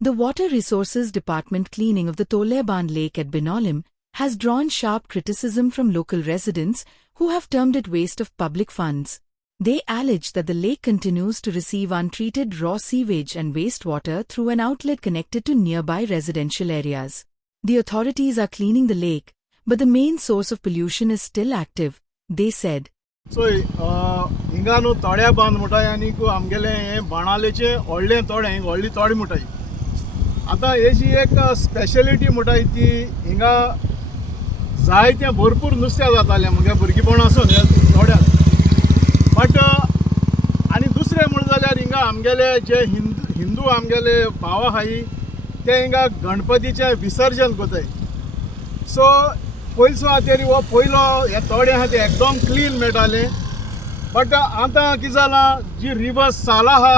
The Water Resources Department cleaning of the Tolleband Lake at Binolim has drawn sharp criticism from local residents who have termed it waste of public funds. They allege that the lake continues to receive untreated raw sewage and wastewater through an outlet connected to nearby residential areas. The authorities are cleaning the lake, but the main source of pollution is still active, they said. So, हिंगा न्हू तोड्या बांद म्हणटाय आनी आमगेले हें बाणालेचें व्हडलें तोडें व्हडली तोडी म्हणटाय. आतां हेजी एक स्पेशलिटी म्हणटाय ती हिंगा जायतें भरपूर नुस्तें जातालें म्हणजे भुरगेपणासून ह्या तोड्याक. बट आनी दुसरें म्हणून जाल्यार हिंगा आमगेले जे हिंदू आमगेले भाव आहाय ते हिंगा गणपतीचें विसर्जन कोताय. सो पयलीं खातीर हो पयलो हे तोडे आहा ते एकदम क्लीन मेळटालें. बट आतां कितें जालां जी रिवर साल आहा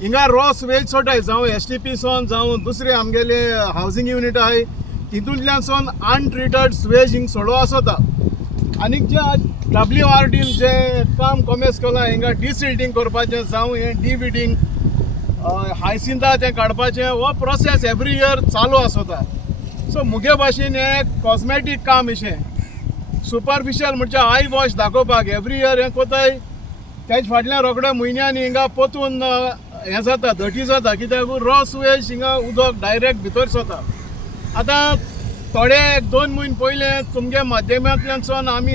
हिंगा रॉ स्वेज सोटाय जावं STP सोन जावं दुसरे आमगेले हावजींग युनीट आहाय तितूंतल्यान सोन अनट्रिटेड स्वेज हिंग सोडवा सोता. आनीक जे WRDन जे काम कॉमेस केलां हिंगा डिसिल्टींग करपाचें जावं हें डिविडींग हायसिंदा तें काडपाचें हो प्रोसेस एवरी इयर चालू आसता. सो मुगे भाशेन हें कॉस्मेटीक काम अशें सुपरफिशियल म्हणजे आय वॉश दाखोवपाक एवरी इयर हें कोताय. तेज फाटल्यान रोखड्या म्हयन्यांनी हिंगा पोतून हें जाता धटी जाता कित्याक रॉ स्वेज हिंगा उदक डायरेक्ट भितर सोता. आतां थोडे 1-2 म्हयने पयलें तुमगे माध्यमांतल्यान आमी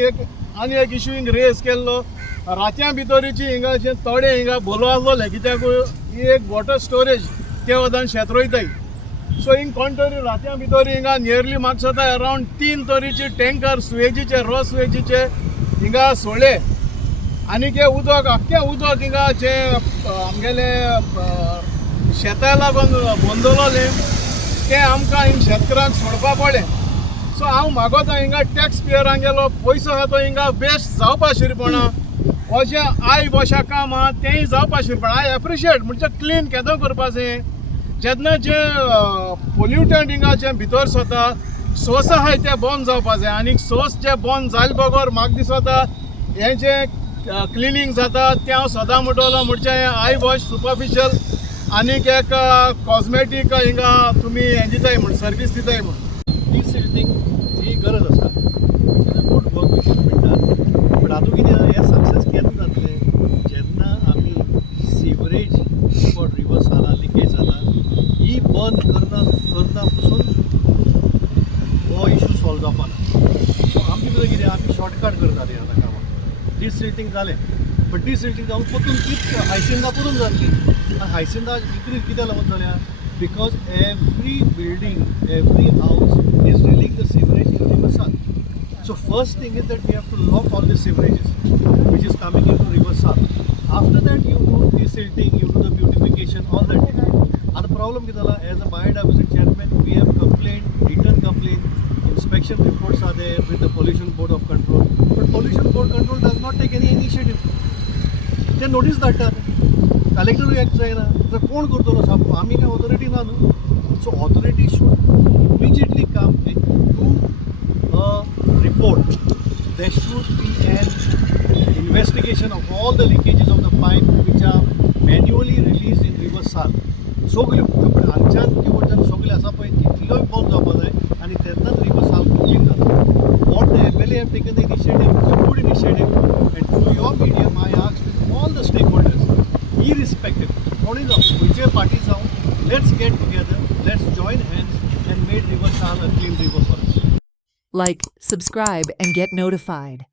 आनी एक इशू हिंग रेज केल्लो रात्या भितरीची हिंगा अशें तोडे हिंगा बोलो आसलोले कित्याक ही एक वॉटर स्टोरेज ते वदान शेत रोयताय. सो हिंग कोण तरी रात्या भितर हिंगा नियरली म्हाका सोता अरावंड 3 तरेचे टँकर स्वेजीचे रॉ स्वेजीचे हिंगा सोडले. आनीक हे उदक आख्खें उदक हिंगा जे आमगेले शेता लागून बंदलोले ते आमकां हिंग शेतकारांक सोडपा पडलें. सो हांव मागोता हिंगा टॅक्स पेयरांगेलो पयसो आहा तो हिंगा वेस्ट जावपा शिरपणा हो जे आय वॉशा काम आहा तेंय जावपा शिरपणा. आय एप्रिशिएट म्हणजे क्लीन केदो करपाचें जेन्ना जे पोल्युटंट हिंगा जे भितर सोता सोर्स आहाय ते बंद जावपा जाय. आनीक सोर्स जे बंद जाले बगोर म्हाका दिसता हें जे क्लिनींग जाता तें हांव सदां म्हणटलो म्हणजे आय वॉश सुपरफिशियल आनीक एक कॉस्मेटीक हिंगा तुमी हें दिताय म्हण सर्वीस दिताय म्हण. डिसिल्टींग ही गरज आसा good work we should be done. But हातूंत कितें हें सक्सेस केन्ना जातलें जेन्ना आमी सिवरेज फॉर रिवर साला लिकेज जाला ही बंद करना पसून हो इशू सॉल्व जावपाना. सो आमचे भितर कितें आमी शॉर्टकट करताले आतां कामाक. डिसिल्टींग जालें बट डिसिल्टींग जावन परतून तीच हायसिंदा करून जातली. आनी हायसिंदा इतली कित्याक लागून जाल्या बिकॉज एवरी बिल्डींग एवरी हावस is releasing the sewerage into the river Sal. So first thing is that we have to lock all the severages which is coming into river Sal. After that you do desilting, you do the beautification, all that. And the problem is as a biodiversity chairman we have complained, written complaint, inspection reports are there with the pollution board of control. But pollution board control does not take any initiative. They notice that collector react जायना तर कोण करतलो साप आमी काय authority ना न्हू. So authority should immediately come and do a report. There should be an investigation of all the leakages of the pipe which are manually released in river Sal. सगल्यो पण हांगच्यान किंवाच्यान सगळे आसा पळय तितल्योय बंद जावपा जाय आनी तेन्नाच रिवर साल क्लीन जाता. What the MLA have taken the initiative is a good initiative, and through your medium I ask all the stakeholders, irrespective कोणी जावं खंयचे पार्टी जावं, let's get together, let's join hands and make river Sal a clean river for us. Like, subscribe and get notified.